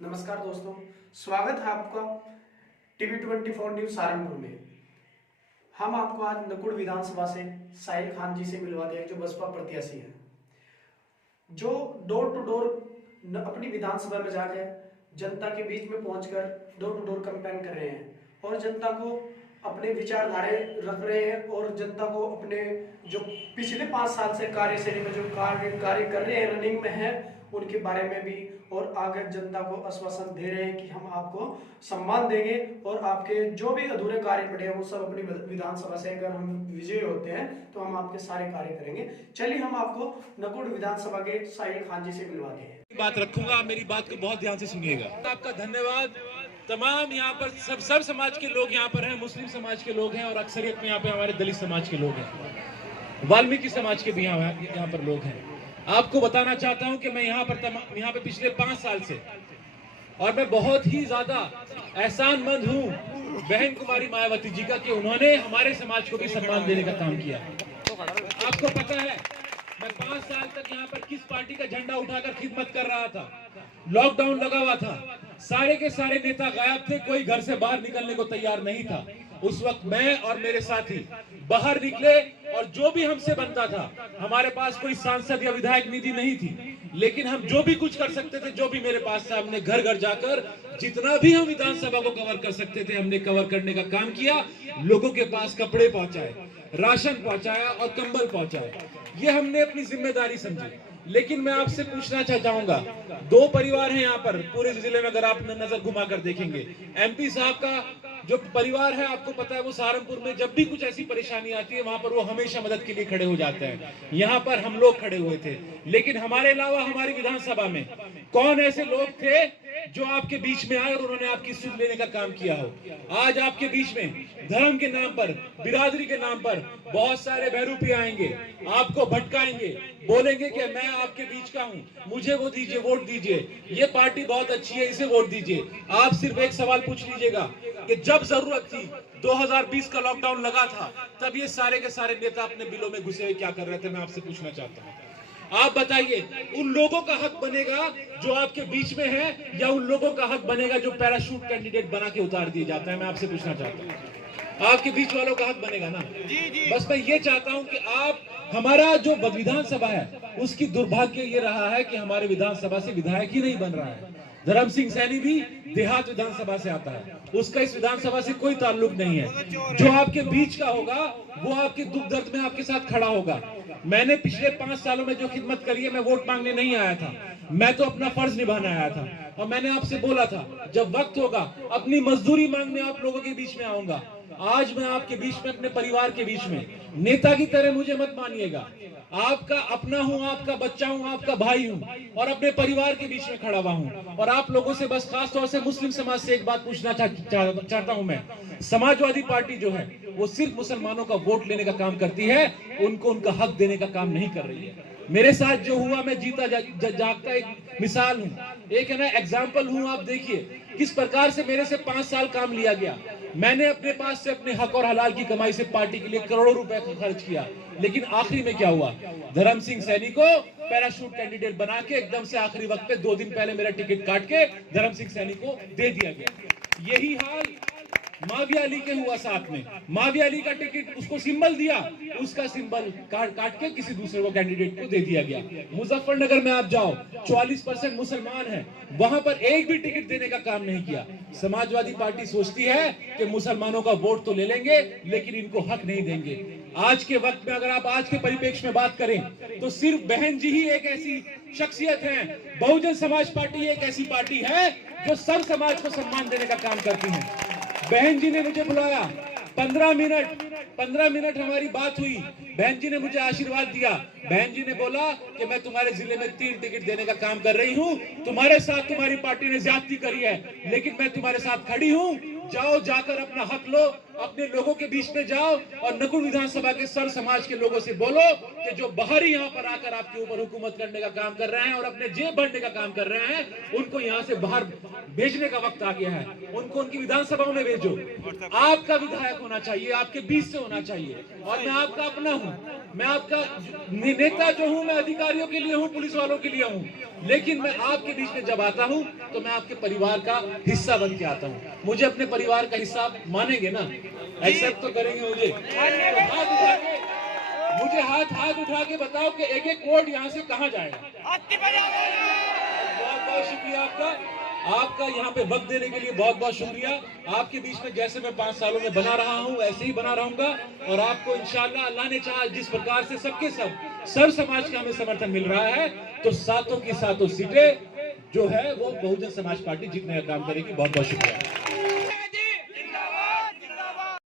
नमस्कार दोस्तों, स्वागत है आपका टीवी 24 न्यूज सहारनपुर में। हम आपको आज नकुड़ विधानसभा से साहिल खान जी से मिलवा दें, जो बसपा प्रत्याशी हैं, जो डोर टू डोर अपनी विधानसभा में जाकर जनता के बीच में पहुंचकर डोर टू डोर कैंपेन कर रहे हैं और जनता को अपने विचारधारे रख रहे हैं और जनता को अपने जो पिछले 5 साल से कार्यशैली में जो कार्य कर रहे हैं, रनिंग में है, उनके बारे में भी और आगे जनता को आश्वासन दे रहे हैं कि हम आपको सम्मान देंगे और आपके जो भी अधूरे कार्य पड़े हैं वो सब अपनी विधानसभा से अगर हम विजयी होते हैं तो हम आपके सारे कार्य करेंगे। चलिए हम आपको नकुड़ विधानसभा के साहिल खान जी से मिलवाते हैं। बात रखूंगा, मेरी बात को बहुत ध्यान से सुनिएगा। आपका धन्यवाद। तमाम यहाँ पर सब समाज के लोग यहाँ पर हैं, मुस्लिम समाज के लोग हैं और अक्सरियत में यहाँ पे हमारे दलित समाज के लोग हैं, वाल्मीकि समाज के भी यहाँ पर लोग हैं। आपको बताना चाहता हूं कि मैं यहाँ पे पिछले 5 साल से और मैं बहुत ही ज्यादा एहसानमंद हूँ बहन कुमारी मायावती जी का कि उन्होंने हमारे समाज को भी सम्मान देने का काम किया। आपको पता है मैं 5 साल तक यहाँ पर किस पार्टी का झंडा उठाकर खिदमत कर रहा था। लॉकडाउन लगा हुआ था, सारे के सारे नेता गायब थे, कोई घर से बाहर निकलने को तैयार नहीं था। उस वक्त मैं और मेरे साथी बाहर निकले और जो भी हमसे बनता था, हमारे पास कोई सांसद या विधायक निधि नहीं थी, लेकिन हम जो भी कुछ कर सकते थे, जो भी मेरे पास था, हमने घर घर जाकर जितना भी हम विधानसभा को कवर कर सकते थे हमने कवर करने का काम किया। लोगों के पास कपड़े पहुंचाए, राशन पहुंचाया और कंबल पहुंचाए, ये हमने अपनी जिम्मेदारी समझी। लेकिन मैं आपसे पूछना चाहूंगा, 2 परिवार हैं यहाँ पर पूरे जिले में, अगर आप नजर घुमाकर देखेंगे, एमपी साहब का जो परिवार है, आपको पता है वो सहारनपुर में जब भी कुछ ऐसी परेशानी आती है वहां पर वो हमेशा मदद के लिए खड़े हो जाते हैं। यहाँ पर हम लोग खड़े हुए थे, लेकिन हमारे अलावा हमारी विधानसभा में कौन ऐसे लोग थे जो आपके बीच में आए और उन्होंने आपकी सुध लेने का काम किया हो। आज आपके बीच में धर्म के नाम पर, बिरादरी के नाम पर बहुत सारे बहरूपी आएंगे, आपको भटकाएंगे, बोलेंगे कि मैं आपके बीच का हूं, मुझे वो दीजिए, वोट दीजिए, ये पार्टी बहुत अच्छी है, इसे वोट दीजिए। आप सिर्फ एक सवाल पूछ लीजिएगा कि जब जरूरत थी 2020 का लॉकडाउन लगा था, तब ये सारे के सारे नेता अपने बिलों में घुसे हुए क्या कर रहे थे? मैं आपसे पूछना चाहता हूं, आप बताइए, उन लोगों का हक बनेगा जो आपके बीच में है या उन लोगों का हक बनेगा जो पैराशूट कैंडिडेट बना के उतार दिया जाता है? मैं आपसे पूछना चाहता हूं, आपके बीच वालों का हक बनेगा ना? जी। बस मैं ये चाहता हूं कि आप, हमारा जो विधानसभा है उसकी दुर्भाग्य ये रहा है कि हमारे विधानसभा से विधायक ही नहीं बन रहा है। धर्म सिंह सैनी भी देहात विधानसभा से आता है, उसका इस विधानसभा से कोई ताल्लुक नहीं है। जो आपके बीच का होगा वो आपके दुख दर्द में आपके साथ खड़ा होगा। मैंने पिछले 5 सालों में जो खिदमत करी है, मैं वोट मांगने नहीं आया था, मैं तो अपना फर्ज निभाने आया था। और मैंने आपसे बोला था जब वक्त होगा अपनी मजदूरी मांगने आप लोगों के बीच में आऊंगा। आज मैं आपके बीच में, अपने परिवार के बीच में, नेता की तरह मुझे मत मानिएगा, आपका अपना हूं, आपका बच्चा हूं, आपका भाई हूं और अपने परिवार के बीच में खड़ा हुआ हूं। और आप लोगों से बस खास तौर से मुस्लिम समाज से एक बात पूछना चाहता हूं मैं। समाजवादी पार्टी जो है वो सिर्फ मुसलमानों का वोट लेने का काम करती है, उनको उनका हक देने का काम नहीं कर रही है। मेरे साथ जो हुआ, मैं जीता जागता एक मिसाल हूं, एक है ना एग्जाम्पल हूं। आप देखिए किस प्रकार से मेरे से 5 साल काम लिया गया। मैंने अपने पास से अपने हक और हलाल की कमाई से पार्टी के लिए करोड़ों रुपए खर्च किया, लेकिन आखिरी में क्या हुआ? धर्म सिंह सैनी को पैराशूट कैंडिडेट बना के एकदम से आखिरी वक्त पे 2 दिन पहले मेरा टिकट काट के धर्म सिंह सैनी को दे दिया गया। यही हाल माविया अली के हुआ साथ में। माविया अली का टिकट उसको सिंबल दिया, उसका सिंबल काट के किसी दूसरे को कैंडिडेट को दे दिया गया। मुजफ्फरनगर में आप जाओ, 44% मुसलमान हैं, वहां पर एक भी टिकट देने का काम नहीं किया। समाजवादी पार्टी सोचती है कि मुसलमानों का वोट तो ले लेंगे लेकिन इनको हक नहीं देंगे। आज के वक्त में अगर आप आज के परिप्रेक्ष्य में बात करें तो सिर्फ बहन जी ही एक ऐसी शख्सियत है, बहुजन समाज पार्टी एक ऐसी पार्टी है जो सब समाज को सम्मान देने का काम करती है। बहन जी ने मुझे बुलाया, 15 मिनट हमारी बात हुई, बहन जी ने मुझे आशीर्वाद दिया। बहन जी ने बोला कि मैं तुम्हारे जिले में 3 टिकट देने का काम कर रही हूं, तुम्हारे साथ तुम्हारी पार्टी ने ज्यादती करी है, लेकिन मैं तुम्हारे साथ खड़ी हूं, जाओ जाकर अपना हक लो, अपने लोगों के बीच में जाओ और नकुड़ विधानसभा के सर समाज के लोगों से बोलो कि जो बाहरी यहाँ पर आकर आपके ऊपर हुकूमत करने का काम कर रहे हैं और अपने जेब भरने का काम कर रहे हैं, उनको यहाँ से बाहर भेजने का वक्त आ गया है। उनको उनकी विधानसभाओं में भेजो। आपका विधायक होना चाहिए, आपके बीच से होना चाहिए। और मैं आपका अपना हूँ, मैं आपका नेता जो हूं, मैं अधिकारियों के लिए हूं, पुलिस वालों के लिए हूं, लेकिन मैं आपके बीच में जब आता हूं तो मैं आपके परिवार का हिस्सा बन के आता हूं। मुझे अपने परिवार का हिस्सा आप मानेंगे ना, एक्सेप्ट तो करेंगे मुझे। मुझे हाथ उठा के बताओ कि एक एक वोट यहाँ से कहाँ जाएगा। बहुत बहुत शुक्रिया आपका यहाँ पे वक्त देने के लिए बहुत बहुत शुक्रिया। आपके बीच में जैसे मैं 5 सालों में बना रहा हूँ वैसे ही बना रहूंगा, और आपको इंशाल्लाह अल्लाह ने चाहा जिस प्रकार से सबके सब समाज का हमें समर्थन मिल रहा है, तो सातों की सातों सीटें जो है वो बहुजन समाज पार्टी जीतने का काम करेगी। बहुत बहुत शुक्रिया।